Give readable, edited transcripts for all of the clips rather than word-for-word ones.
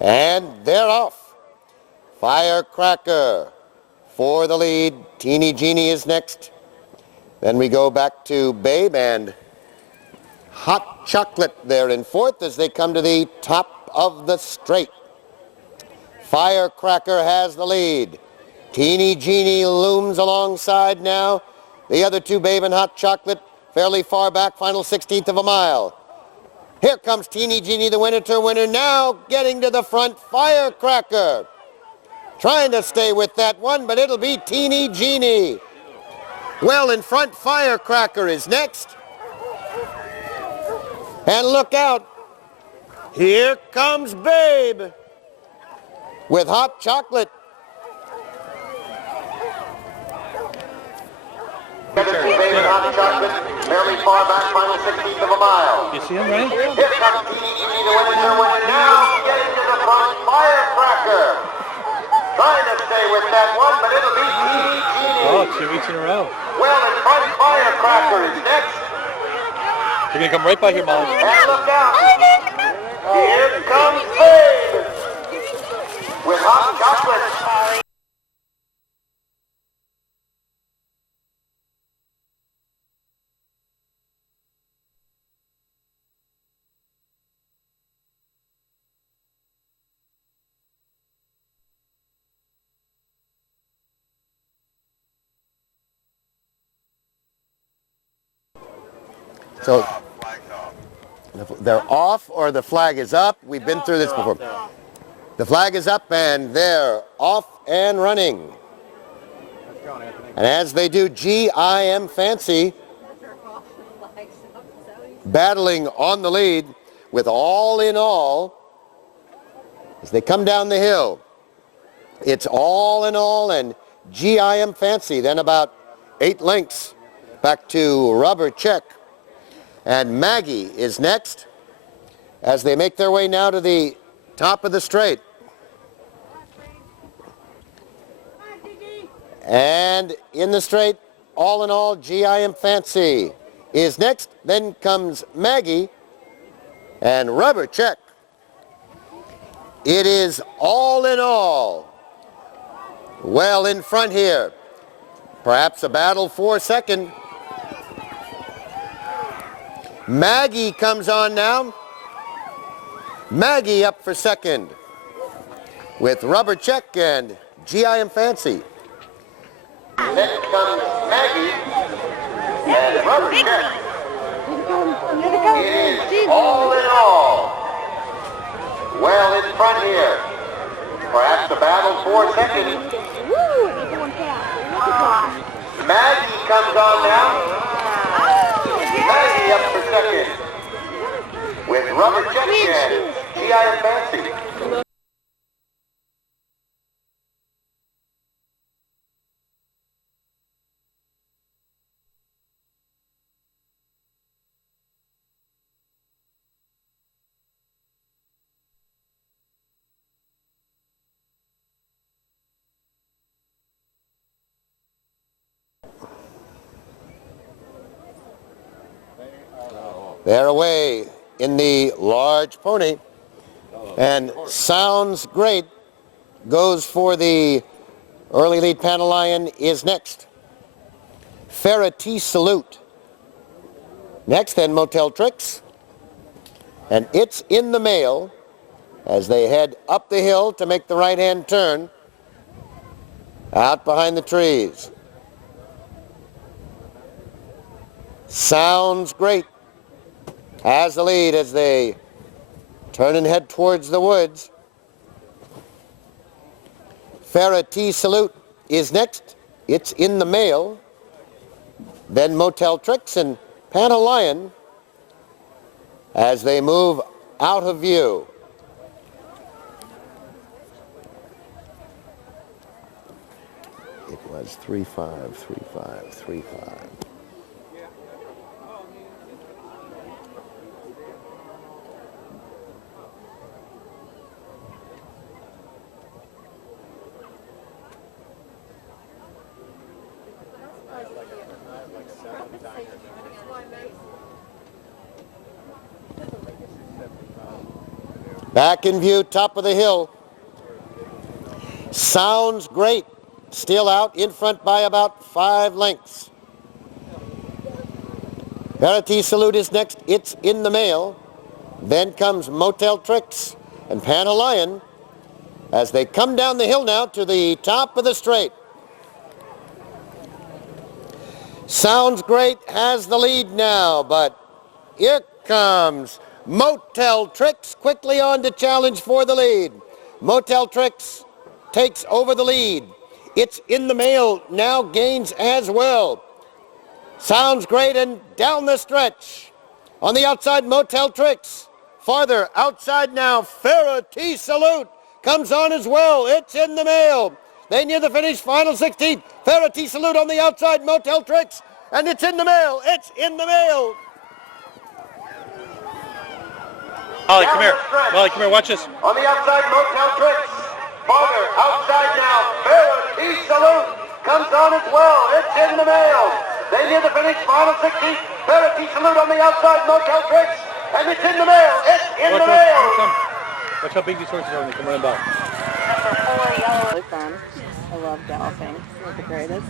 And they're off. Firecracker for the lead. Teeny Genie is next. Then we go back to Babe and Hot Chocolate there in fourth as they come to the top of the straight. Firecracker has the lead. Teeny Genie looms alongside now. The other two, Babe and Hot Chocolate, fairly far back, final 16th of a mile. Here comes Teeny Genie, the winner now, getting to the front. Firecracker trying to stay with that one, but it'll be Teeny Genie. Well in front, Firecracker is next. And look out, here comes Babe with Hot Chocolate. Babe and Hot Chocolate, fairly far back, final 16th of a mile. You see him, right? Here comes Teeny Genie, the winner now, getting to the front, Firecracker. Trying to stay with that one, but it'll be Teeny Genie. Oh, 2 weeks in a row. Well in front, Firecracker is next. You're going to come right by here, Molly. And look out. Here comes Babe with Hot Chocolate. So they're off or the flag is up. We've been through this before. The flag is up and they're off and running. And as they do, GIM Fancy battling on the lead with All in All as they come down the hill. It's All in All and GIM Fancy, then about 8 lengths back to Rubber Check. And Magee is next as they make their way now to the top of the straight. And in the straight, All in All, GIM Fancy is next. Then comes Magee and Rubber Check. It is All in All. Well in front here. Perhaps a battle for second. Magee comes on now. Magee up for second with Rubber Check and GIM Fancy. Next comes Magee and Rubber Check. It is All in All. Well in front here. Perhaps a battle for second. Magee comes on now. Magee up for second with Rubber Check and GIM Fancy. They're away in the large pony, and Sounds Great goes for the early lead. Panel Lion is next. Ferretti Salute. Next then Motel Tricks, and It's in the Mail as they head up the hill to make the right-hand turn out behind the trees. Sounds Great has the lead as they turn and head towards the woods. Ferretti Salute is next. It's in the Mail. Then Motel Tricks and Panel Lion as they move out of view. It was 3-5, 3-5, 3-5. Back in view, top of the hill. Sounds Great, still out in front by about 5 lengths. Verity Salute is next. It's in the mail. Then comes Motel Tricks and Pan-A-Lion as they come down the hill now to the top of the straight. Sounds Great has the lead now, but here comes Motel Tricks quickly on to challenge for the lead. Motel Tricks takes over the lead. It's in the mail, now gains as well. Sounds Great and down the stretch. On the outside, Motel Tricks. Farther outside now, Verity Salute comes on as well. It's in the mail. They near the finish, final 16. Verity Salute on the outside, Motel Tricks, and it's in the mail. It's in the mail. Molly, come here. Molly, come here. Watch this. On the outside, Motel Tricks. Farther outside now, Verity Salute comes on as well. It's in the mail. They near the finish, final 16. Verity Salute on the outside, Motel Tricks, and it's in the mail. It's in the mail. Watch how big these horses are when they come running by. Number 4, yellow. Really fun. I love galloping. They're the greatest.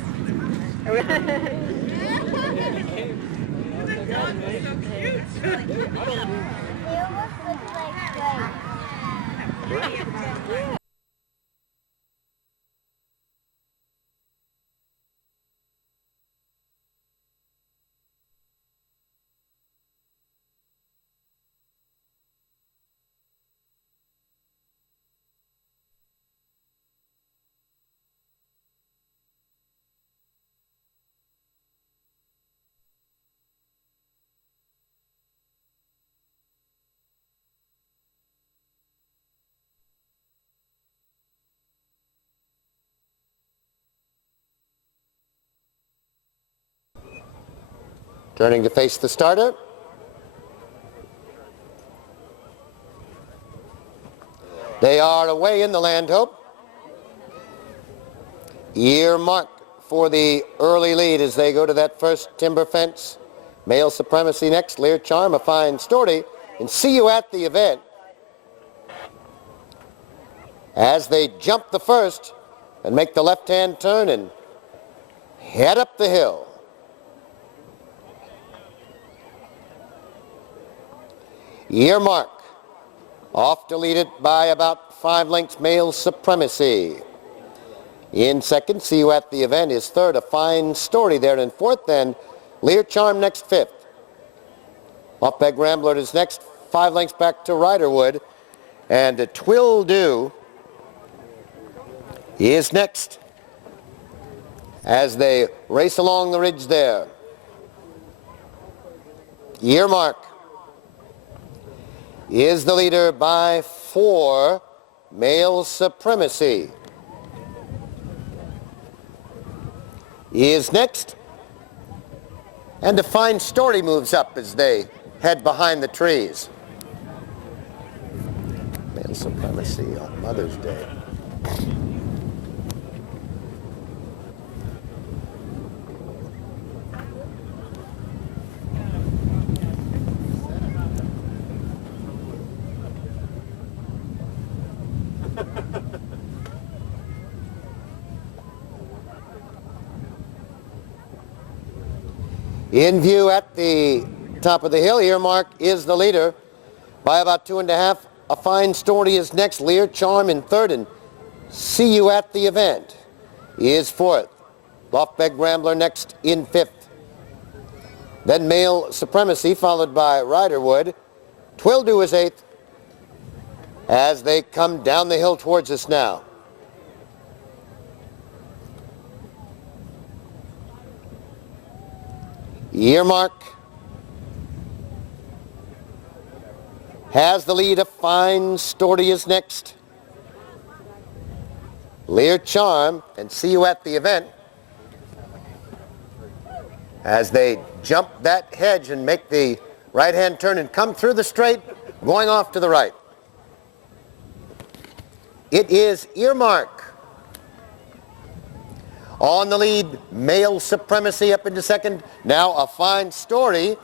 Turning to face the starter. They are away in the Landhope. Earmark for the early lead as they go to that first timber fence. Male Supremacy next, Lear Charm, A Fine Story, and See You at the Event. As they jump the first and make the left-hand turn and head up the hill. Earmark off to lead it by about 5 lengths, Male Supremacy. In second, See You at the Event is third, A Fine Story there in fourth, then Lear Charm next fifth. Off-Peg Rambler is next, 5 lengths back to Riderwood, and Twill Do is next as they race along the ridge there. Earmark is the leader by 4, Male Supremacy is next, and A Fine Story moves up as they head behind the trees. Male Supremacy on Mother's Day. In view at the top of the hill, Earmark is the leader by about 2.5. A Fine Story is next. Lear Charm in third, and See You at the Event is fourth. Off-Peg Rambler next in fifth. Then Male Supremacy, followed by Riderwood. Twill Do is eighth as they come down the hill towards us now. Earmark has the lead. A Fine Story is next. Lear Charm and See You at the Event as they jump that hedge and make the right-hand turn and come through the straight, going off to the right. It is Earmark. On the lead, Male Supremacy up into second. Now A Fine Story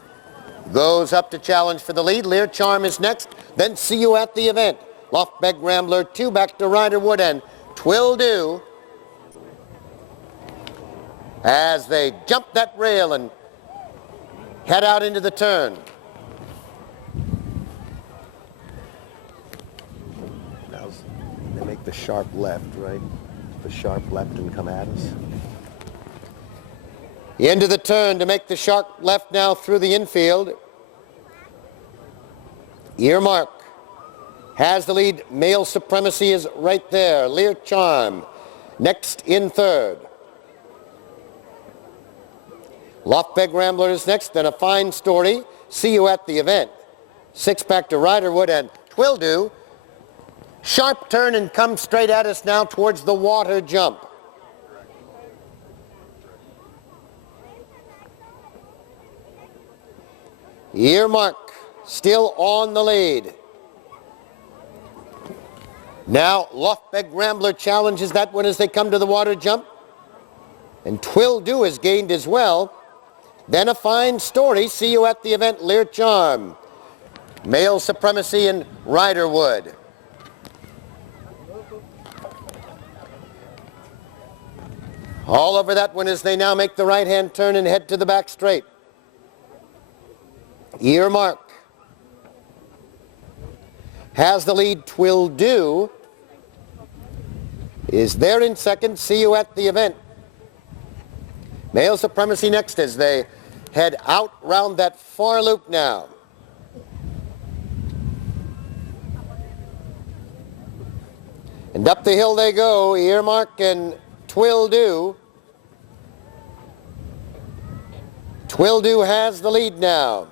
goes up to challenge for the lead. Lear Charm is next. Then See You at the Event. Loftbeg Rambler, 2 back to Riderwood and Twill Do as they jump that rail and head out into the turn. Now they make the sharp left, right? The sharp left and come at us. Into the turn to make the sharp left now through the infield. Earmark has the lead. Male Supremacy is right there. Lear Charm next in third. Loftbeg Rambler is next, then A Fine Story. See You at the Event. 6 back to Riderwood and Twill Do. Sharp turn and come straight at us now towards the water jump. Earmark still on the lead. Now Loftbeg Rambler challenges that one as they come to the water jump. And Twill Do has gained as well. Then A Fine Story. See You at the Event. Lear Charm. Male Supremacy and Riderwood. All over that one as they now make the right-hand turn and head to the back straight. Earmark has the lead. Twill Do is there in second. See You at the Event. Male Supremacy next as they head out round that far loop now. And up the hill they go, Earmark and Twill Do. Twill Do has the lead now.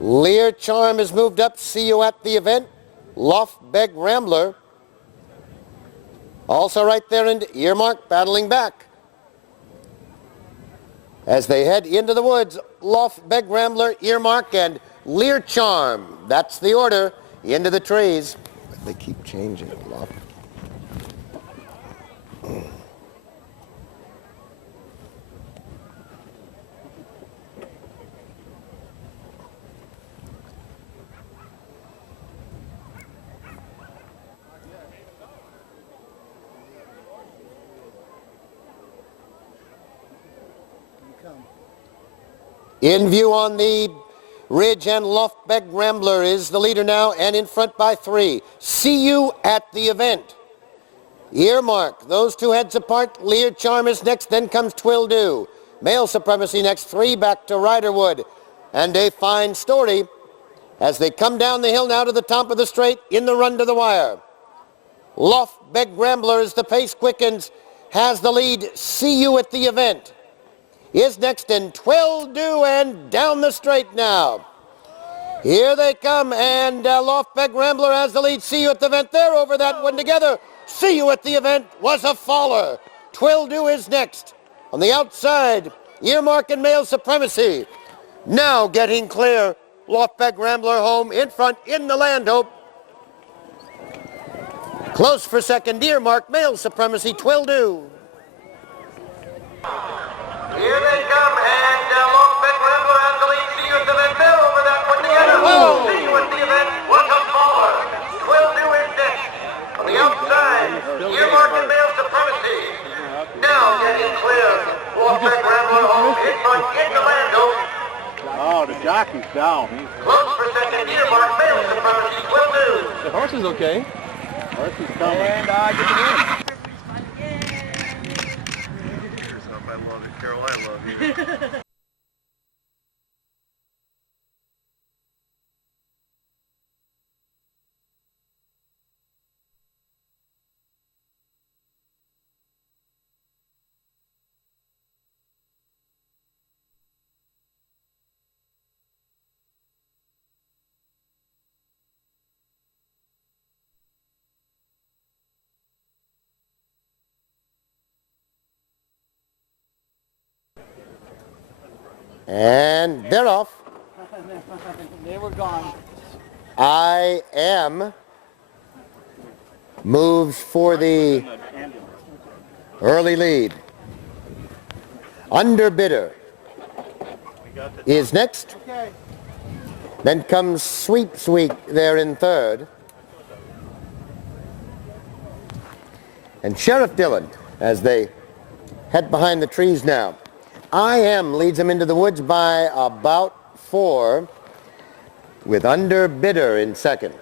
Lear Charm has moved up. See You at the Event. Loftbeg Rambler also right there, and Earmark battling back. As they head into the woods, Loftbeg Rambler, Earmark, and Lear Charm. That's the order. Into the trees. They keep changing a lot. In view on the ridge, and Loftbeg Rambler is the leader now and in front by 3. See You at the Event. Earmark, those two heads apart. Lear Charm is next, then comes Twill Do. Male Supremacy next, 3 back to Riderwood. And A Fine Story as they come down the hill now to the top of the straight in the run to the wire. Loftbeg Rambler, as the pace quickens, has the lead. See You at the Event is next, and Twill Do, and down the straight now. Here they come, and Loftbeg Rambler has the lead. See You at the Event. They're over that one together. See You at the Event was a faller. Twill Do is next. On the outside, Earmark and Male Supremacy. Now getting clear. Loftbeg Rambler home in front in the Landhope. Close for second, Earmark, Male Supremacy, Twill Do. Here they come, and Loftbeg Rambler has the lead. See You at the Event. They're over that one together. See You at the Event was a faller. Twill Do is next. On the outside, Earmark and Male Supremacy. Now getting clear. Loftbeg Rambler home in front in the Landhope. Oh, the jockey's down. Close for second, Earmark, Male Supremacy, Twill Do. The horse is okay. Horse is coming. And I get the win. I love it, Carol. I love you. And they're off. They were gone. I Am moves for the early lead. Underbidder is next. Then comes Sweep Sweep there in third. and Sheriff Dillon as they head behind the trees now. I Am leads them into the woods by about 4, with Underbidder in second.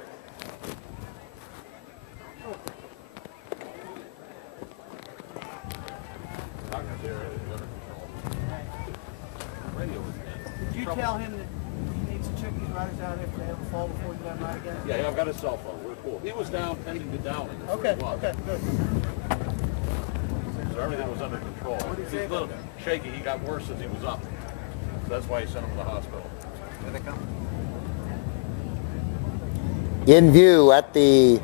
Did you tell him that he needs to check these riders out if they have a fall before you let them ride again? Yeah, I've got his cell phone. We're cool. He was down heading to Downing. Okay, okay, good. So everything was under control. What did he say He's a little shaky. He got worse as he was up. So that's why he sent him to the hospital. Here they come. In view at the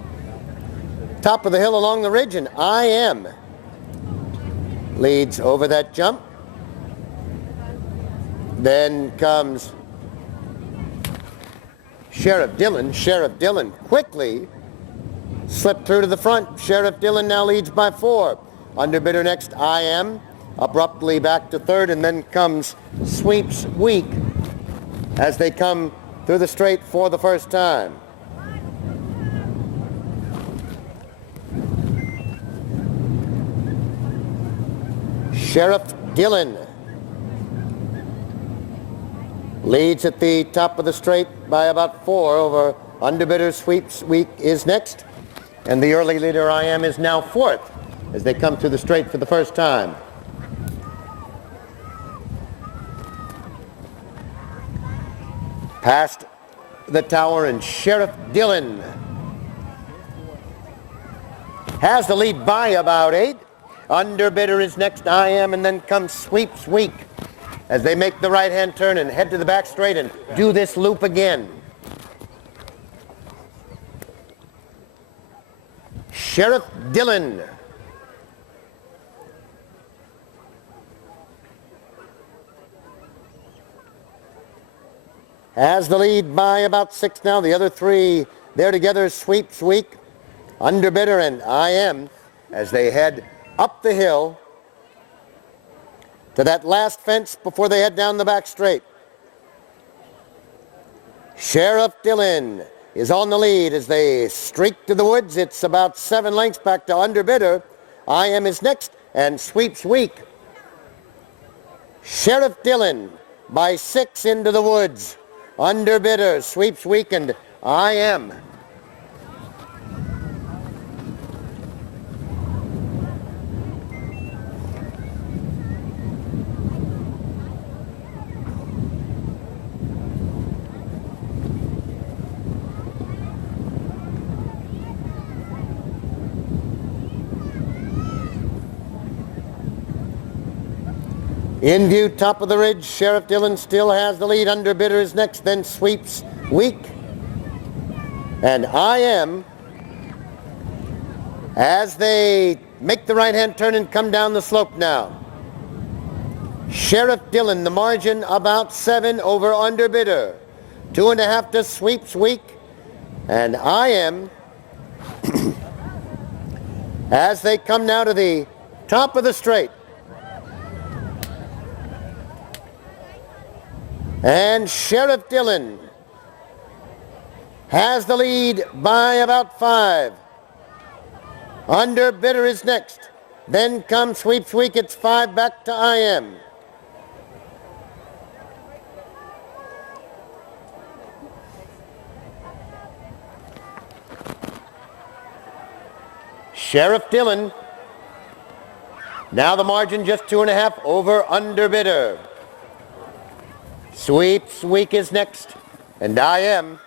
top of the hill along the ridge, and I Am leads over that jump. Then comes Sheriff Dillon. Sheriff Dillon quickly slipped through to the front. Sheriff Dillon now leads by 4. Underbidder next, I Am, abruptly back to third, and then comes Sweeps Weak as they come through the straight for the first time. Sheriff Dillon leads at the top of the straight by about 4 over Underbidder. Sweeps Weak is next, and the early leader I Am is now 4th as they come through the straight for the first time. Past the tower, and Sheriff Dillon has the lead by about 8. Underbidder is next, I Am, and then comes Sweeps Weak as they make the right-hand turn and head to the back straight and do this loop again. Sheriff Dillon has the lead by about 6 now. The other 3 there together, Sweeps Weak, Underbidder, and I Am, as they head up the hill to that last fence before they head down the back straight. Sheriff Dillon is on the lead as they streak to the woods. It's about 7 lengths back to Underbidder. I Am is next, and Sweeps Weak. Sheriff Dillon by 6 into the woods. Underbidder, Sweeps Weak, and I Am. In view, top of the ridge, Sheriff Dillon still has the lead. Underbidder is next, then Sweeps Weak. And I Am, as they make the right-hand turn and come down the slope now. Sheriff Dillon, the margin about 7 over Underbidder. 2.5 to Sweeps Weak. And I Am, as they come now to the top of the straight. And Sheriff Dillon has the lead by about 5. Underbidder is next. Then comes Sweeps Weak. It's 5 back to I Am. Sheriff Dillon. Now the margin just 2.5 over Underbidder. Sweeps Weak is next, and I Am.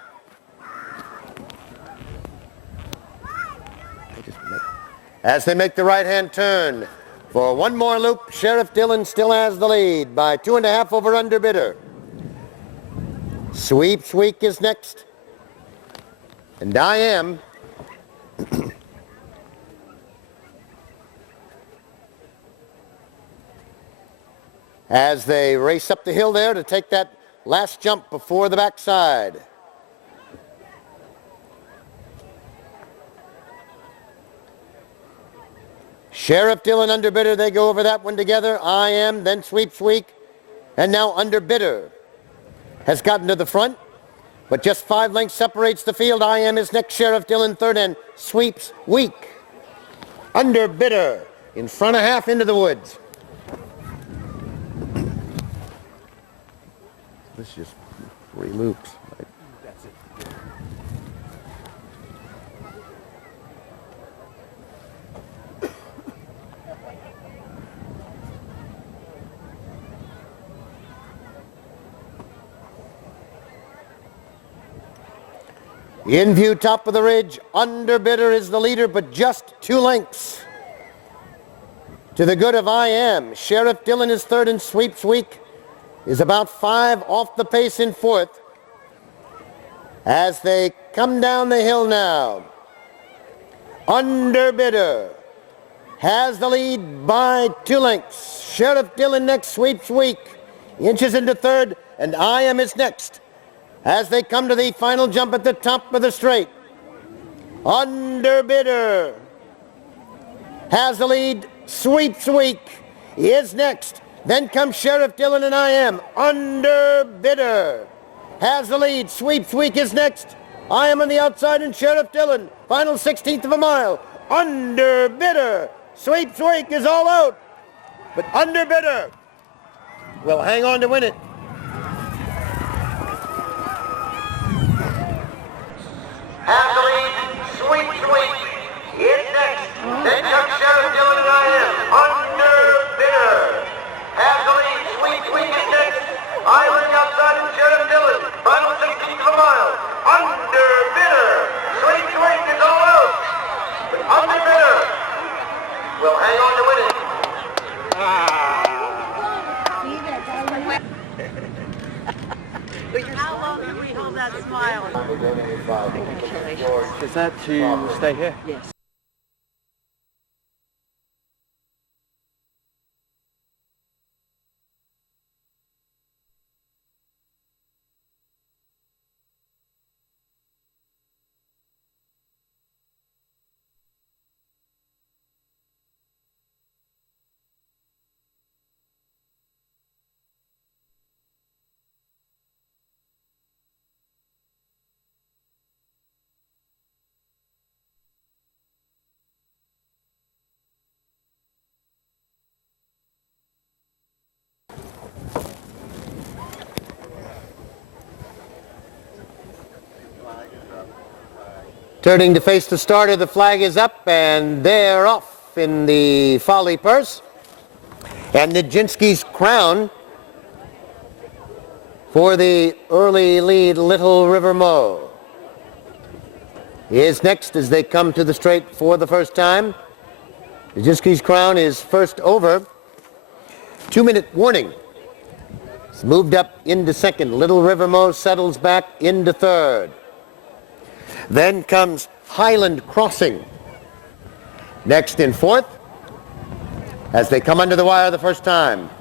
As they make the right-hand turn for one more loop, Sheriff Dillon still has the lead by 2.5 over Underbidder. Sweeps Weak is next, and I Am. As they race up the hill there to take that last jump before the backside. Sheriff Dillon, Underbidder, they go over that one together. I Am, then Sweeps Weak, and now Underbidder has gotten to the front, but just 5 lengths separates the field. I Am is next, Sheriff Dillon third, and Sweeps Weak Underbidder in front of half into the woods. This is just 3 loops. Right? In view, top of the ridge, Underbidder is the leader, but just 2 lengths. To the good of I Am. Sheriff Dillon is third, and Sweeps Week is about 5 off the pace in fourth. As they come down the hill now, Underbidder has the lead by 2 lengths. Sheriff Dillon next, Sweeps Week inches into third, and I Am is next. As they come to the final jump at the top of the straight, Underbidder has the lead. Sweeps Week is next. Then comes Sheriff Dillon and I Am. Underbidder has the lead. Sweeps Week is next. I Am on the outside and Sheriff Dillon. Final 16th of a mile. Underbidder. Sweeps Week is all out. But Underbidder will hang on to win it. Has the lead, Sweeps Week is next. Then comes Sheriff Dillon and I Am. Underbidder has the lead, Sweeps Week is next. I Am on the outside and Sheriff Dillon. Final 16th of a mile. Underbidder. Sweeps Week is all out. But Underbidder will hang on to win it. How long can we hold that smile? Is that to stay here? Yes. Turning to face the starter, the flag is up, and they're off in the Folly purse. And Nijinsky's Crown for the early lead, Little River Mo, is next as they come to the straight for the first time. Nijinsky's Crown is first over. 2-minute warning. It's moved up into second. Little River Mo settles back into third. Then comes Highland Crossing. Next in fourth, as they come under the wire the first time.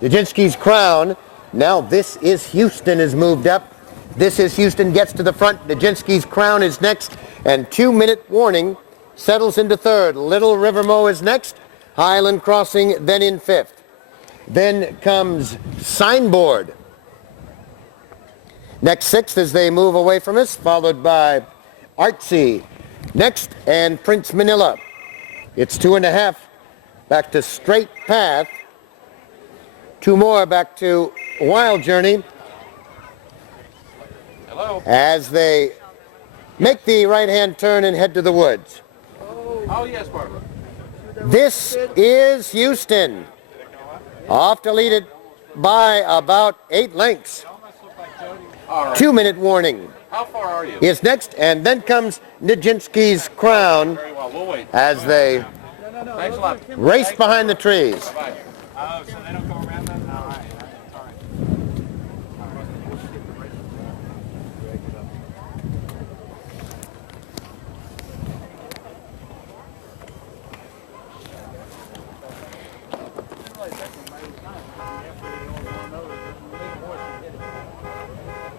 Nijinsky's Crown, now This Is Houston is moved up. This Is Houston gets to the front. Nijinsky's Crown is next, and 2-minute warning settles into third. Little River Mo is next. Highland Crossing then in fifth. Then comes Signboard. Next sixth as they move away from us, followed by Artsy. Next, and Prince Manila. It's 2.5 back to Straight Path. 2 more back to Wild Journey. Hello? As they make the right-hand turn and head to the woods. Oh, yes, Barbara. This Is Houston. Off to lead it by about 8 lengths. All right. 2-minute warning How far are you? is next, and then comes Nijinsky's Crown Very well, we'll wait. as they Thanks a lot. race behind the trees. Bye. Oh, so they don't go around that? All right. All right.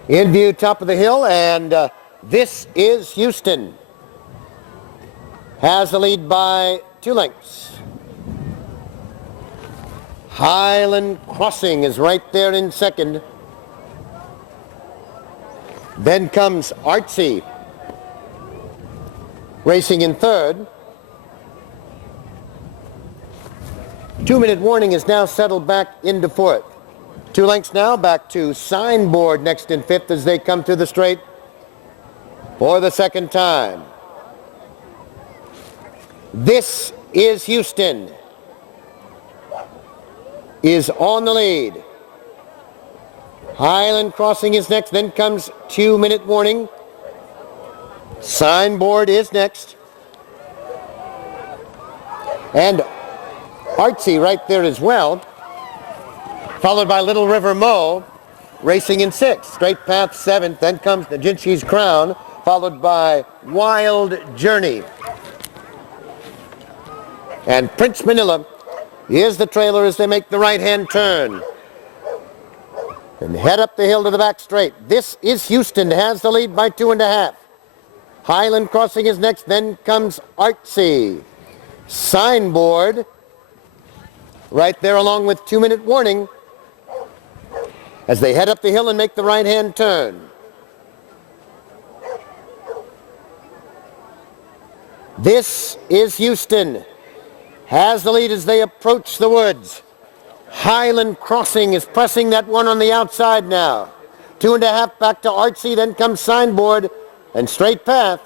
In view, top of the hill, and This Is Houston has the lead by 2 lengths. Highland Crossing is right there in second. Then comes Artsy racing in third. 2-minute warning is now settled back into fourth. 2 lengths now back to Signboard next in fifth as they come to the straight for the second time. This is Houston is on the lead. Highland Crossing is next, then comes 2-minute warning. Signboard is next. And Artsy right there as well, followed by Little River Mo racing in sixth. Straight Path seventh, then comes the Jinchi's Crown, followed by Wild Journey. And Prince Manila is the trailer as they make the right-hand turn and head up the hill to the back straight. This is Houston, has the lead by 2.5. Highland Crossing is next, then comes Artsy. Signboard right there along with 2-minute warning as they head up the hill and make the right-hand turn. This is Houston, has the lead as they approach the woods. Highland Crossing is pressing that one on the outside now. 2.5 back to Artsy, then comes Signboard and Straight Path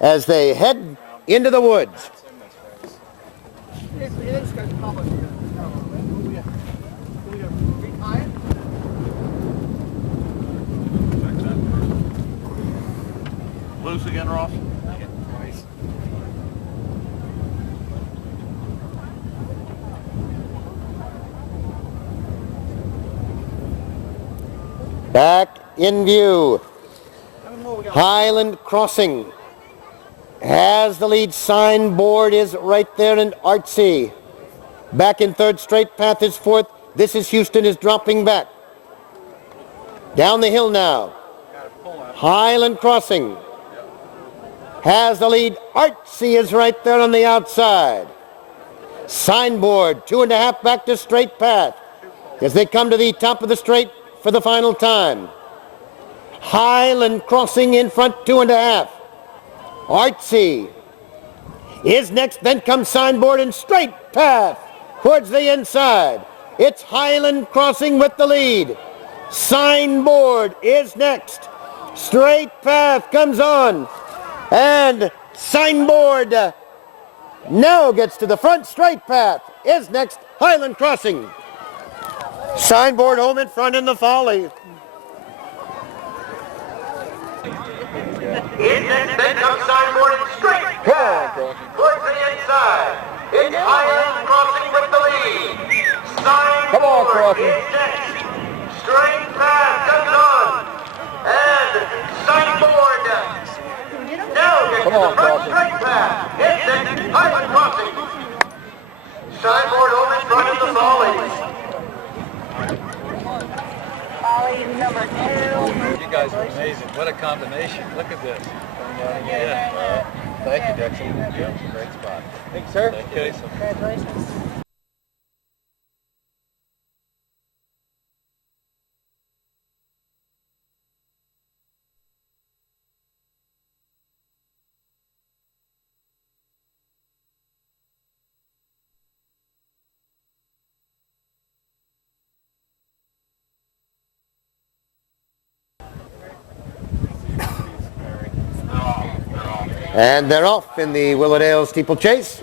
as they head into the woods. Loose again, Ross? Back in view. Highland Crossing has the lead. Signboard is right there, and Artsy back in third. Straight Path is fourth. This is Houston is dropping back. Down the hill now. Highland Crossing has the lead. Artsy is right there on the outside. Signboard 2.5 back to Straight Path as they come to the top of the straight for the final time. Highland Crossing in front, 2.5. Artsy is next, then comes Signboard and Straight Path towards the inside. It's Highland Crossing with the lead. Signboard is next. Straight Path comes on. And Signboard now gets to the front. Straight Path is next. Highland Crossing. Signboard home in front in the Folly. In next, then comes Signboard and Straight Path towards the inside. It's Highland Crossing with the lead. Signboard is next. Straight Path comes on. And Signboard now gets to the front. Straight Path is next. Highland Crossing. Signboard home in front of the Folly. Folly number 2. You guys are amazing. What a combination. Look at this. Yeah. Thank you, Dixon. Yeah, great spot. Thanks, sir. Thank you. Congratulations. And they're off in the Willowdale Steeplechase.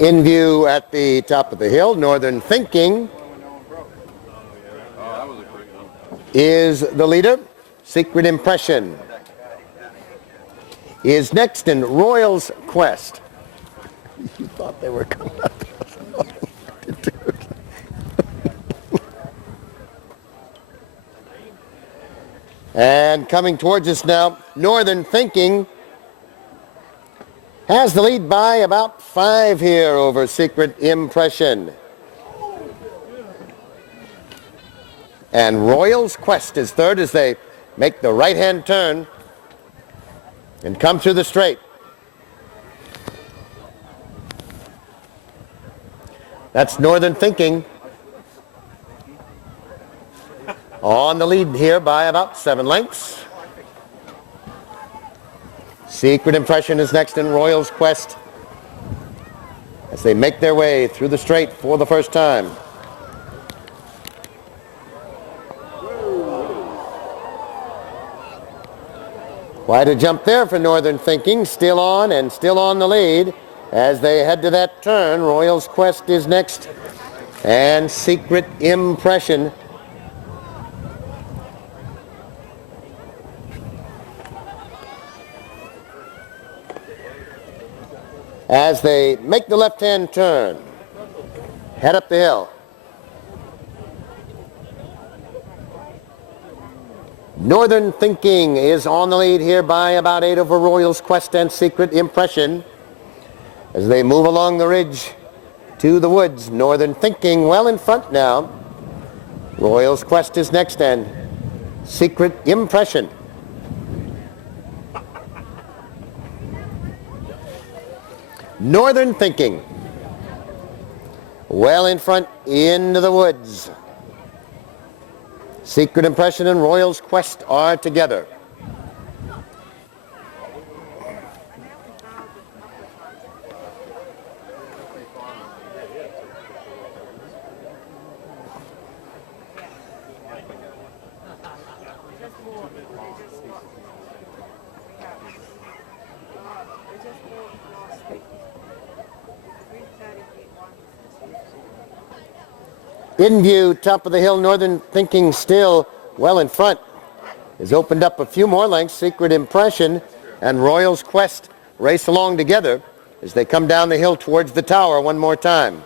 In view at the top of the hill, Northern Thinking is the leader. Secret Impression is next in Royal's Quest. You thought they were coming up. And coming towards us now, Northern Thinking has the lead by about 5 here over Secret Impression. And Royal's Quest is third as they make the right-hand turn and come through the straight. That's Northern Thinking on the lead here by about 7 lengths. Secret Impression is next in Royal's Quest as they make their way through the straight for the first time. Quite a jump there for Northern Thinking, still on and still on the lead. As they head to that turn, Royal's Quest is next, and Secret Impression. As they make the left-hand turn, head up the hill. Northern Thinking is on the lead here by about 8 over Royal's Quest and Secret Impression. As they move along the ridge to the woods, Northern Thinking well in front now. Royal's Quest is next and Secret Impression. Northern Thinking well in front into the woods. Secret Impression and Royal's Quest are together. In view, top of the hill, Northern Thinking still well in front. Has opened up a few more lengths. Secret Impression and Royal's Quest race along together as they come down the hill towards the tower one more time.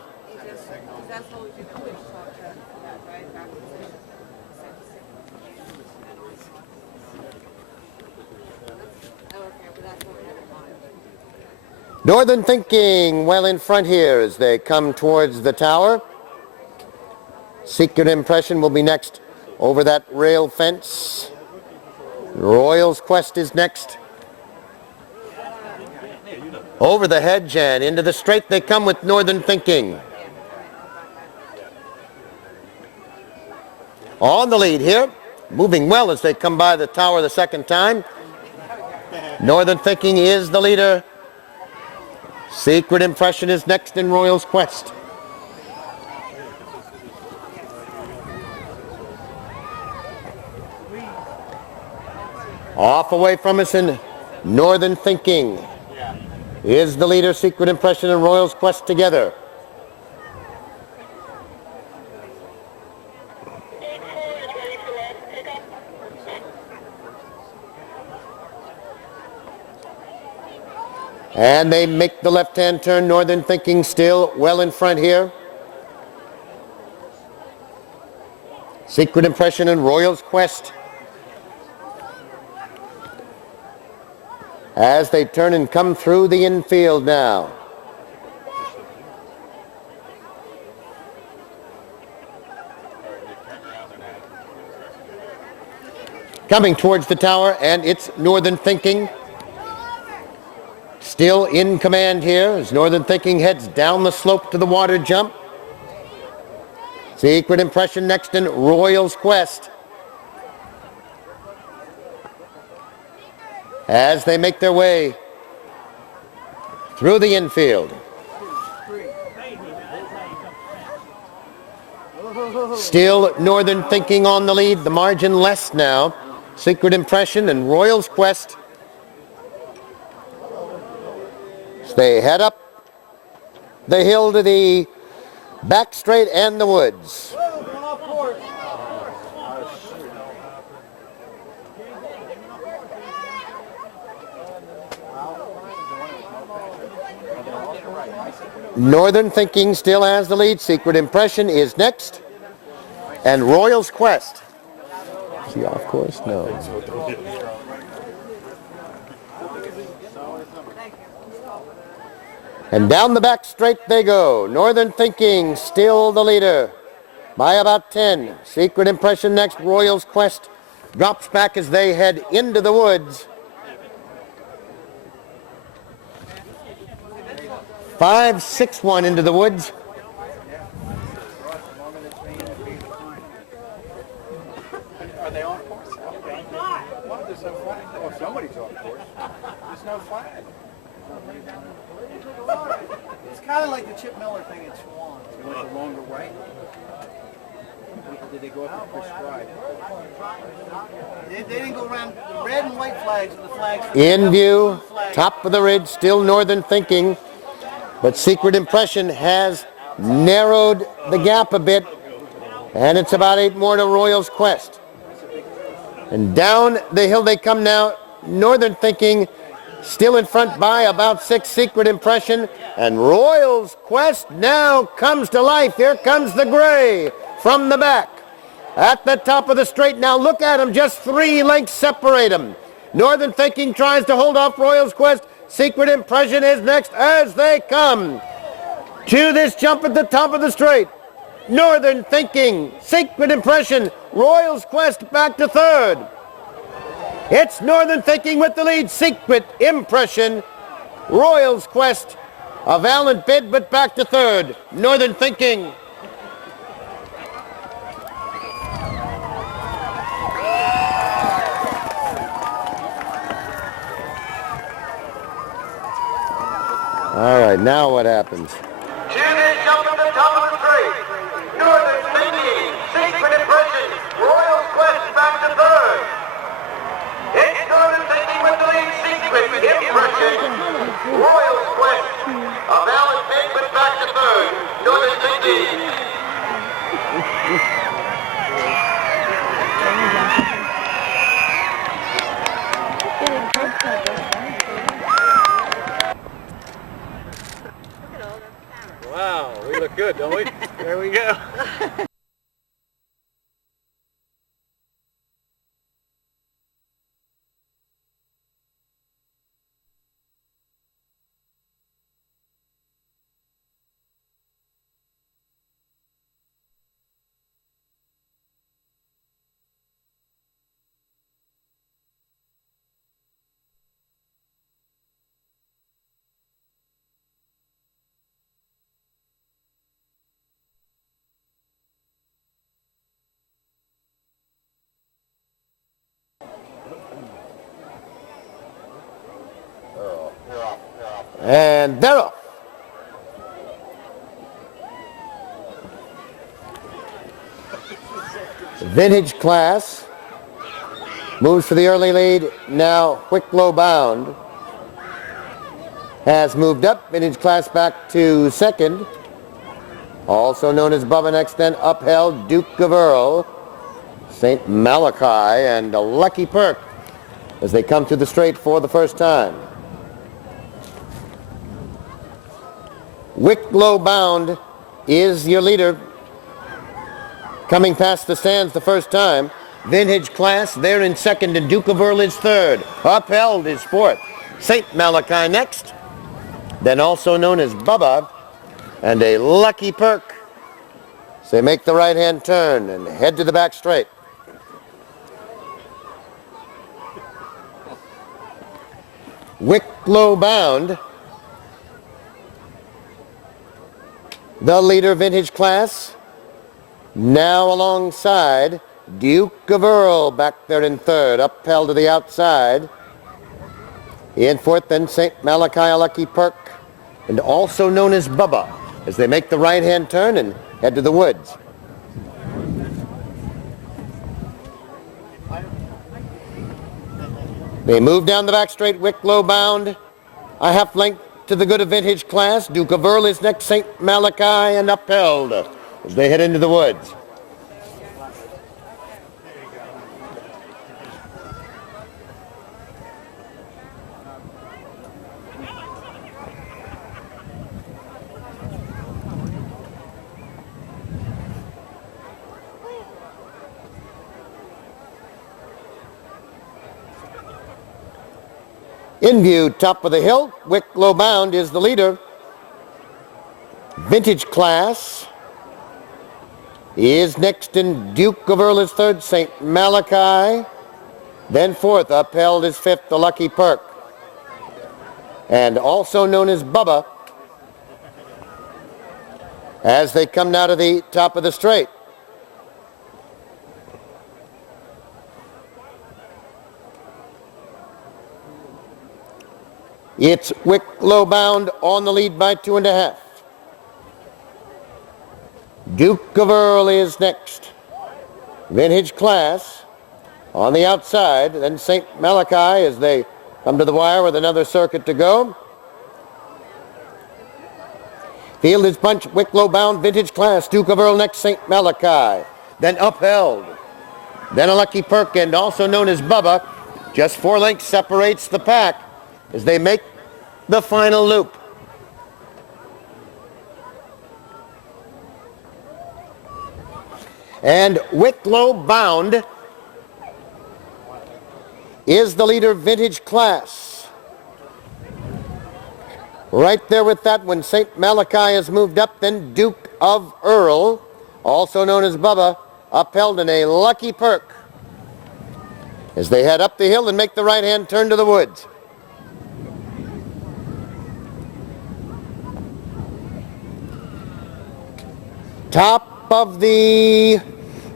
Northern Thinking well in front here as they come towards the tower. Secret Impression will be next over that rail fence. Royal's Quest is next. Over the hedge and into the straight they come with Northern Thinking. On the lead here, moving well as they come by the tower the second time. Northern Thinking is the leader. Secret Impression is next in Royal's Quest. Off away from us in Northern Thinking is the leader. Secret Impression and Royal's Quest together. And they make the left-hand turn. Northern Thinking still well in front here. Secret Impression and Royal's Quest. As they turn and come through the infield now. Coming towards the tower, and it's Northern Thinking. Still in command here as Northern Thinking heads down the slope to the water jump. Secret Impression next in Royal's Quest. As they make their way through the infield. Still Northern Thinking on the lead, the margin less now. Secret Impression and Royal's Quest. They head up the hill to the back straight and the woods. Northern Thinking still has the lead. Secret Impression is next. And Royal's Quest. Is he off course? No. And down the back straight they go. Northern Thinking still the leader by about 10. Secret Impression next. Royal's Quest drops back as they head into the woods. 5-6-1 into the woods. Are they on course? Why there's no flag? Oh, somebody's on course. There's no flag. It's kind of like the Chip Miller thing at Swan. They went the longer way. Did they go up and prescribe? They didn't go around. The red and white flags are the flags. In view, top of the ridge, still Northern Thinking, but Secret Impression has narrowed the gap a bit, and it's about 8 more to Royal's Quest. And down the hill they come now. Northern Thinking still in front by about 6, Secret Impression, and Royal's Quest now comes to life. Here comes the gray from the back. At the top of the straight now, look at him, just 3 lengths separate him. Northern Thinking tries to hold off Royal's Quest. Secret Impression is next as they come to this jump at the top of the straight. Northern Thinking, Secret Impression, Royal's Quest back to third. It's Northern Thinking with the lead. Secret Impression, Royal's Quest, a valiant bid, but back to third. Northern Thinking. All right, now what happens? To this jump at the top of the straight. Northern Thinking, Secret Impression, Royal's Quest back to third. It's Northern Thinking with the lead. Secret Impression, Royal's Quest, a valid pick but back to third. Northern Thinking. Wow, we look good, don't we? There we go. And they're off. Vintage Class moves for the early lead. Now Wicklow Bound has moved up. Vintage Class back to second. Also known as Bubba next, then Upheld, Duke of Earl, St. Malachi, and a Lucky Perk as they come to the straight for the first time. Wicklow Bound is your leader, coming past the stands the first time. Vintage Class there in second, and Duke of Earl is third. Upheld is fourth. St. Malachi next, then also known as Bubba, and a Lucky Perk. So they make the right-hand turn and head to the back straight. Wicklow Bound, the leader, Vintage Class, now alongside Duke of Earl back there in third. Upheld to the outside. In fourth, then St. Malachi, a Lucky Perk, and also known as Bubba, as they make the right-hand turn and head to the woods. They move down the back straight. Wicklow Bound, a half length to the good of Vintage Class. Duke of Earl is next, St. Malachi, and Upheld as they head into the woods. In view, top of the hill, Wicklow Bound is the leader. Vintage Class is next, and Duke of Earl is third. St. Malachi Then fourth, upheld is fifth, the Lucky Perk. And also known as Bubba, as they come now to the top of the straight. It's Wicklow Bound on the lead by 2.5. Duke of Earl is next. Vintage Class on the outside. Then St. Malachi as they come to the wire with another circuit to go. Field is Punch, Wicklow Bound, Vintage Class, Duke of Earl next, St. Malachi. Then Upheld. Then a Lucky Perk, and also known as Bubba. Just 4 lengths separates the pack as they make the final loop. And Wicklow Bound is the leader, Vintage Class. Right there with that one, St. Malachi has moved up, then Duke of Earl, also known as Bubba, upheld in a Lucky Perk as they head up the hill and make the right-hand turn to the woods. Top of the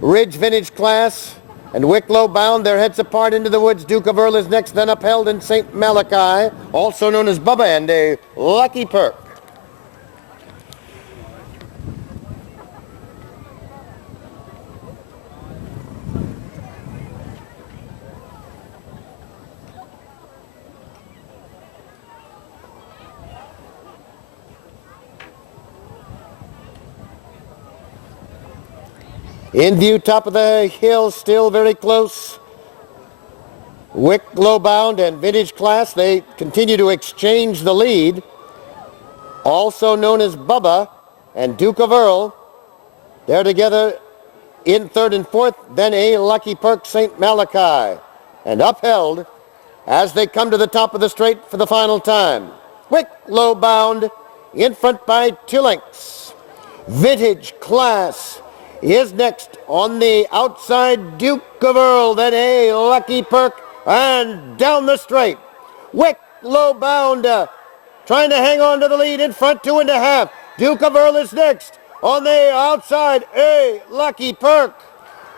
Ridge, Vintage Class and Wicklow Bound, their heads apart into the woods. Duke of Earl is next, then upheld in St. Malachi, also known as Bubba, and a Lucky Perk. In view, top of the hill, still very close. Wicklow Bound and Vintage Class, they continue to exchange the lead. Also known as Bubba and Duke of Earl, they're together in third and fourth. Then a Lucky Perk, St. Malachi, and upheld as they come to the top of the straight for the final time. Wicklow Bound in front by 2 lengths. Vintage Class is next on the outside. Duke of Earl, then a Lucky Perk, and down the straight. Wicklow Bound trying to hang on to the lead in front, 2.5. Duke of Earl is next on the outside, a Lucky Perk.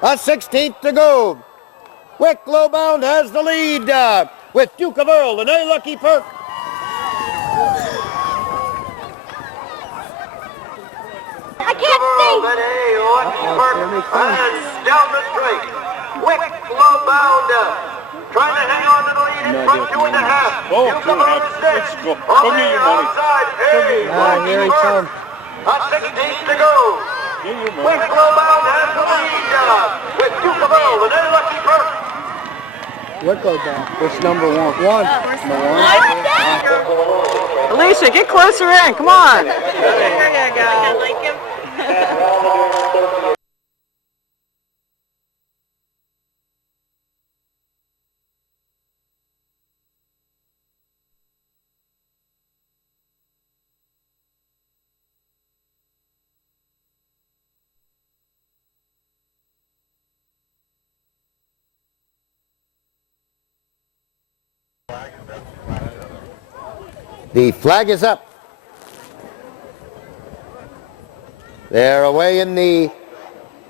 A 16th to go. Wicklow Bound has the lead with Duke of Earl and a Lucky Perk. I can't see. Then a Lucky Perk and down the straight. Wicklow Bound trying to hang on to the lead in front, 2.5. Oh, Duke of Earl is next. Let's go. On Come the get your money. outside, a Lucky here he Perk. comes. A 16th to go. Get your money. Wicklow Bound has the lead with Duke of Earl and a Lucky Perk. Wicklow Bound. Which number one? One. Alicia, get closer in. Come on. There you go. I like him. The flag is up. They're away in the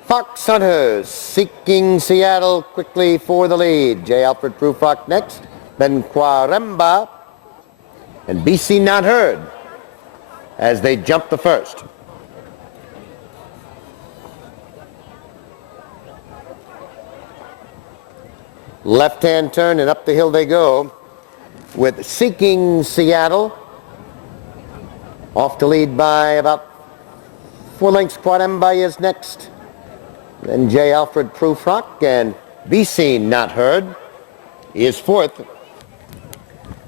Foxhunters, Seeking Seattle quickly for the lead. J. Alfred Prufrock next, then Quaremba, and BC Not Heard as they jump the first. Left-hand turn and up the hill they go with Seeking Seattle off to lead by about 4 lengths. Quaremba is next. Then J. Alfred Prufrock, and Be Seen Not Heard is fourth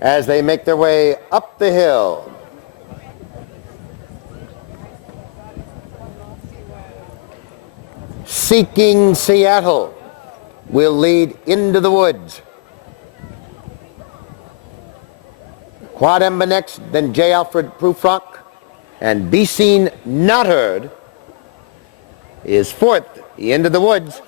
as they make their way up the hill. Seeking Seattle will lead into the woods. Quaremba next, then J. Alfred Prufrock, and Be Seen Not Heard is fourth, into the woods.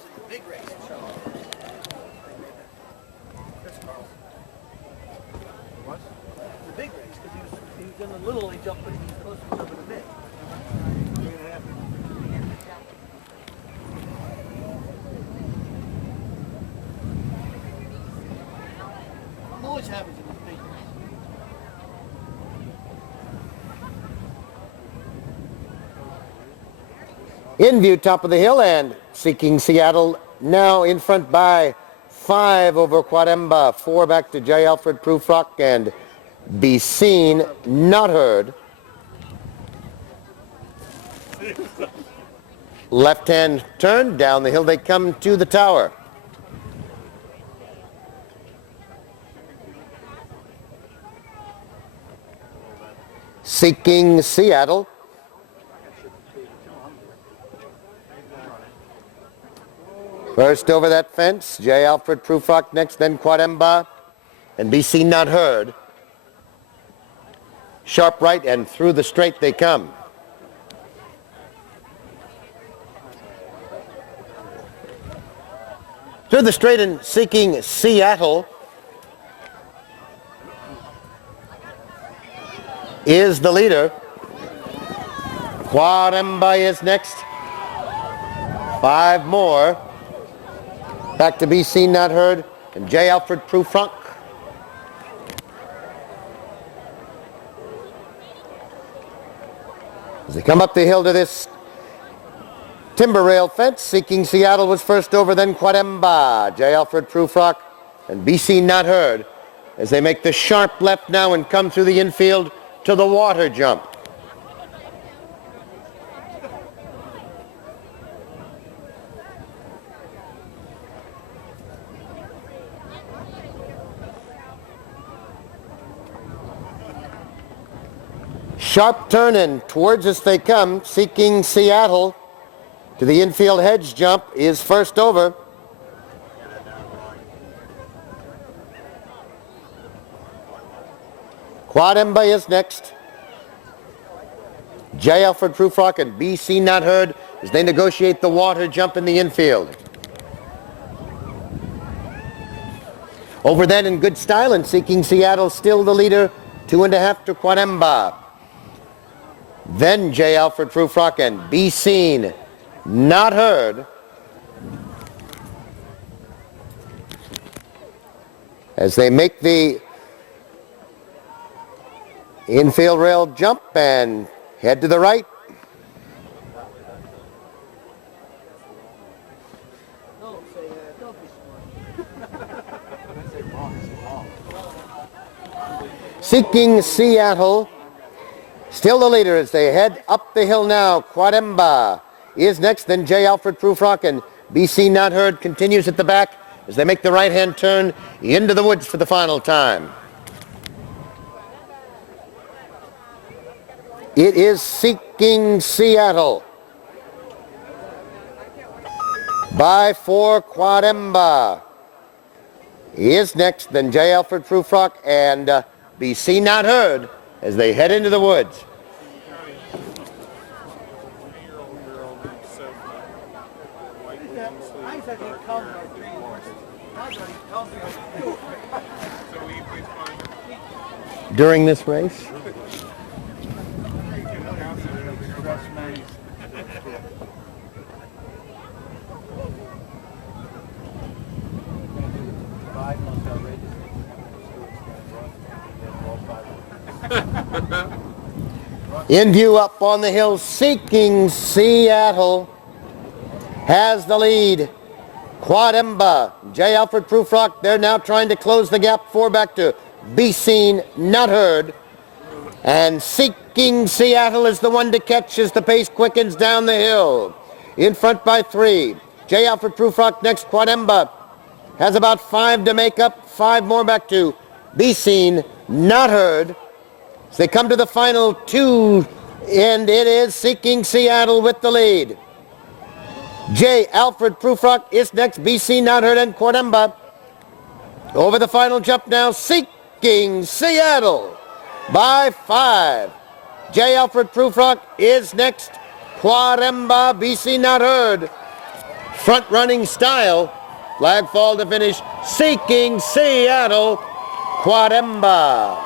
In view, top of the hill, and Seeking Seattle now in front by 5 over Quademba, 4 back to J. Alfred Prufrock, and Be Seen, Not Heard. Left-hand turn, down the hill they come to the tower. Seeking Seattle. First over that fence, J. Alfred Prufrock next, then Quademba, and Be Seen Not Heard. Sharp right and through the straight they come. Through the straight and Seeking Seattle is the leader. Quademba is next. 5 more. Back to Be Seen Not Heard and J. Alfred Prufrock. As they come up the hill to this timber rail fence, Seeking Seattle was first over, then Quademba, J. Alfred Prufrock, and Be Seen Not Heard as they make the sharp left now and come through the infield to the water jump. Sharp turn and towards us they come. Seeking Seattle to the infield hedge jump is first over. Quademba is next. J. Alfred Prufrock and Be Seen Not Heard as they negotiate the water jump in the infield. Over then in good style and Seeking Seattle still the leader, 2.5 to Quademba. Then J. Alfred Prufrock and Be Seen Not Heard as they make the infield rail jump and head to the right. Seeking Seattle still the leader as they head up the hill now. Quademba is next, then J. Alfred Prufrock and Be Seen Not Heard continues at the back as they make the right-hand turn into the woods for the final time. It is Seeking Seattle by 4. Quademba is next, then J. Alfred Prufrock and Be Seen Not Heard as they head into the woods. During this race? In view up on the hill, Seeking Seattle has the lead. Quademba, J. Alfred Prufrock, they're now trying to close the gap. 4 back to Be Seen Not Heard. And Seeking Seattle is the one to catch as the pace quickens down the hill. In front by 3. J. Alfred Prufrock next. Quademba has about 5 to make up. 5 more back to Be Seen Not Heard. As they come to the final 2, and it is Seeking Seattle with the lead. J. Alfred Prufrock is next. Be Seen Not Heard and Quademba. Over the final jump now, Seeking Seattle by 5. J. Alfred Prufrock is next. Quademba, Be Seen Not Heard. Front running style. Flag fall to finish. Seeking Seattle, Quademba.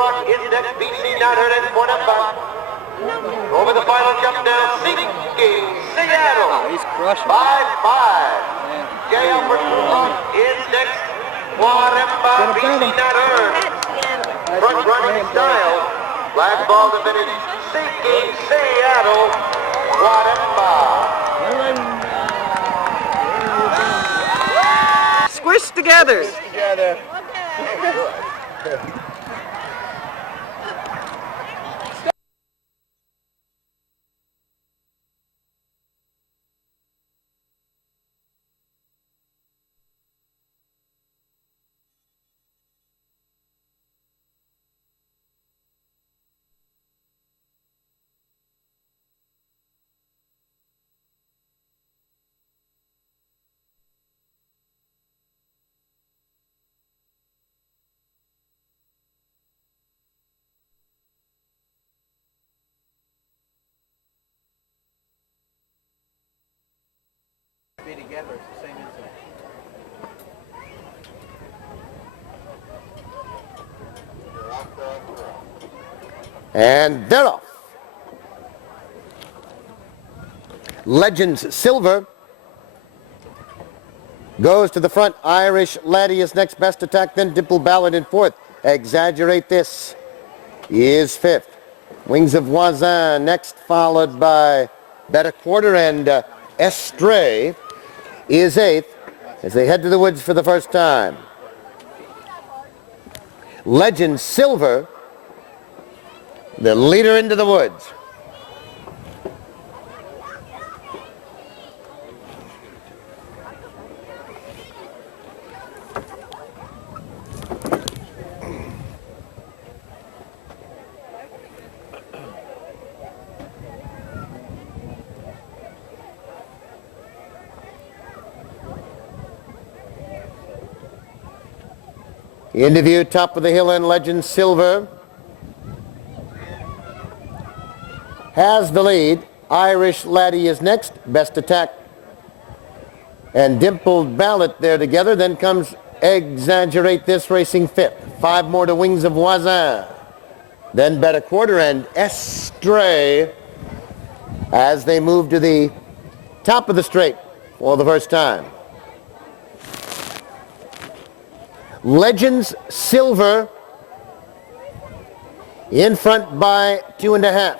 front is next. BC Nutter and point up back. Over the final jump now, Seeking Seattle. He's crushing. 5-5. Jay Alfred front is next. Waremba BC Nutter. Front running style. Flag ball to finish. Seeking Seattle. Waremba. Squish together. Together. Be together, it's the same incident. And they're off. Legends Silver goes to the front. Irish Laddie is next. Best Attack, then Dimple Ballad in fourth. Exaggerate This is fifth. Wings of Voisin next, followed by Better Quarter, and Estray is eighth as they head to the woods for the first time. Legend Silver, the leader into the woods. Into view, top of the hill, and Legend Silver has the lead. Irish Laddie is next. Best Attack and Dimpled Ballot there together. Then comes Exaggerate This racing fifth. Five more to Wings of Voisin. Then Better Quarter and Estray as they move to the top of the straight for the first time. Legends Silver in front by 2.5.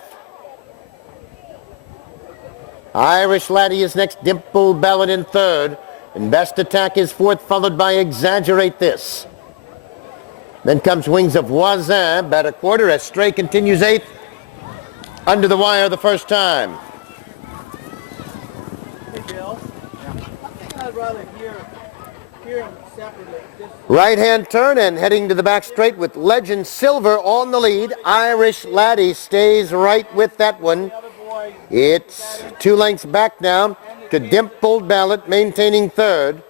Irish Laddie is next. Dimple Ballad in third. And Best Attack is fourth, followed by Exaggerate This. Then comes Wings of Voisin. Better Quarter. Estray continues eighth. Under the wire the first time. Hey, Bill. I think I'd rather hear them separately. Right hand turn and heading to the back straight with Legend Silver on the lead. Irish Laddie stays right with that one. It's 2 lengths back now to Dimpled Ballot maintaining third.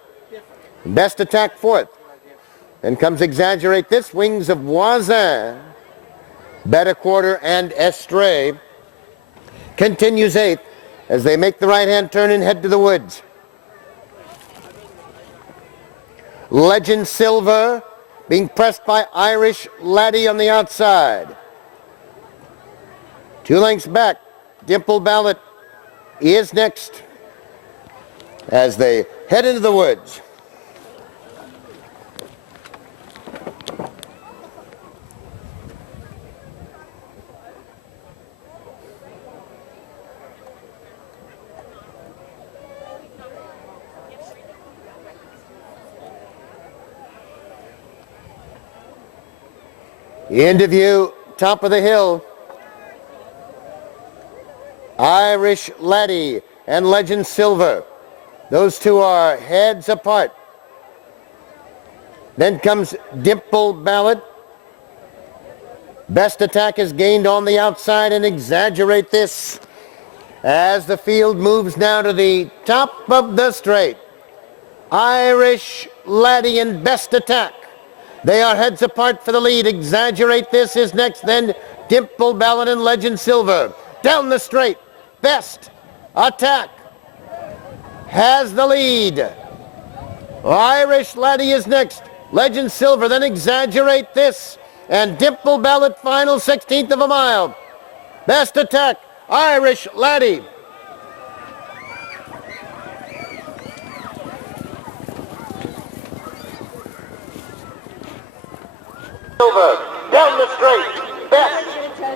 Best Attack fourth. Then comes Exaggerate This, Wings of Voisin. Better Quarter and Estray continues eighth as they make the right hand turn and head to the woods. Legend Silver being pressed by Irish Laddie on the outside. 2 lengths back. Dimple Ballot is next as they head into the woods. Into view, top of the hill. Irish Laddie and Legend Silver. Those two are heads apart. Then comes Dimple Ballot. Best Attack is gained on the outside and Exaggerate This as the field moves now to the top of the straight. Irish Laddie and Best Attack. They are heads apart for the lead. Exaggerate This is next, then Dimple Ballot and Legend Silver. Down the straight, Best Attack has the lead. Irish Laddie is next. Legend Silver, then Exaggerate This. And Dimple Ballot final 16th of a mile. Best attack, Irish Laddie. Over, down the straight, best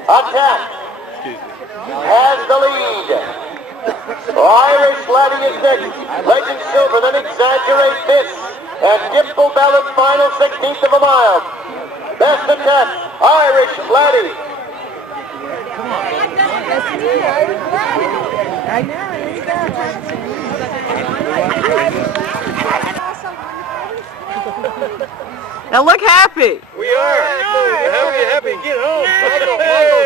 attack has the lead. Irish Laddie is next, Legend Silver, then Exaggerate This, and Dimple Ballot final 16th of a mile. Best attack, Irish Laddie. I know, Now look happy. We are. Happy, get home.